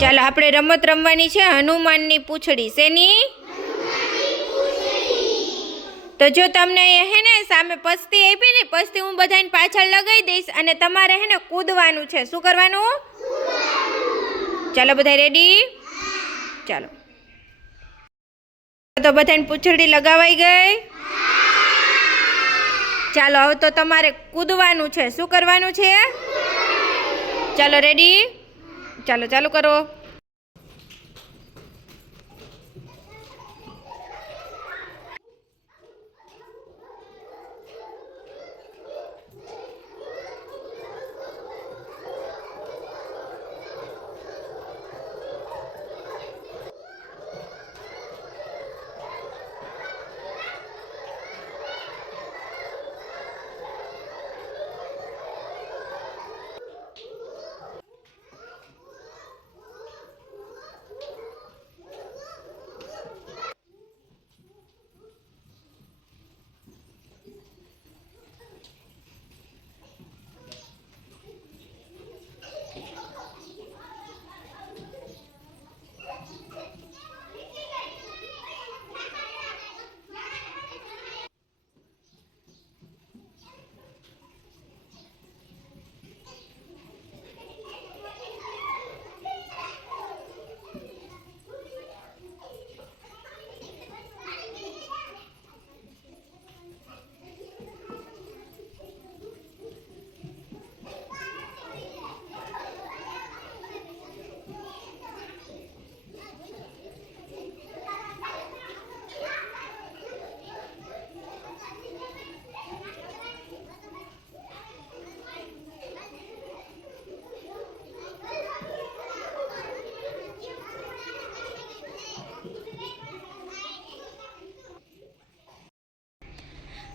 ચાલો આપણે રમત રમવાની છે હનુમાનની પૂંછડી. શેની? તો જો તમને હે ને સામે પસ્તી આપી ને, પસ્તી હું બધાને પાછળ લગાવી દઈશ અને તમારે હે ને કૂદવાનું છે. શું કરવાનું? ચાલો બધા રેડી? ચાલો તો બધાને પૂંછડી લગાવાઈ ગઈ? ચાલો હવે તો તમારે કૂદવાનું છે. શું કરવાનું છે? ચાલો રેડી? ચાલો ચાલુ કરો.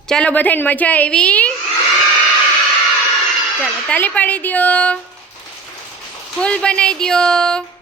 ચાલો બધાને મજા આવી? ચાલો તાલી પાડી દો, ફૂલ બનાવી દો.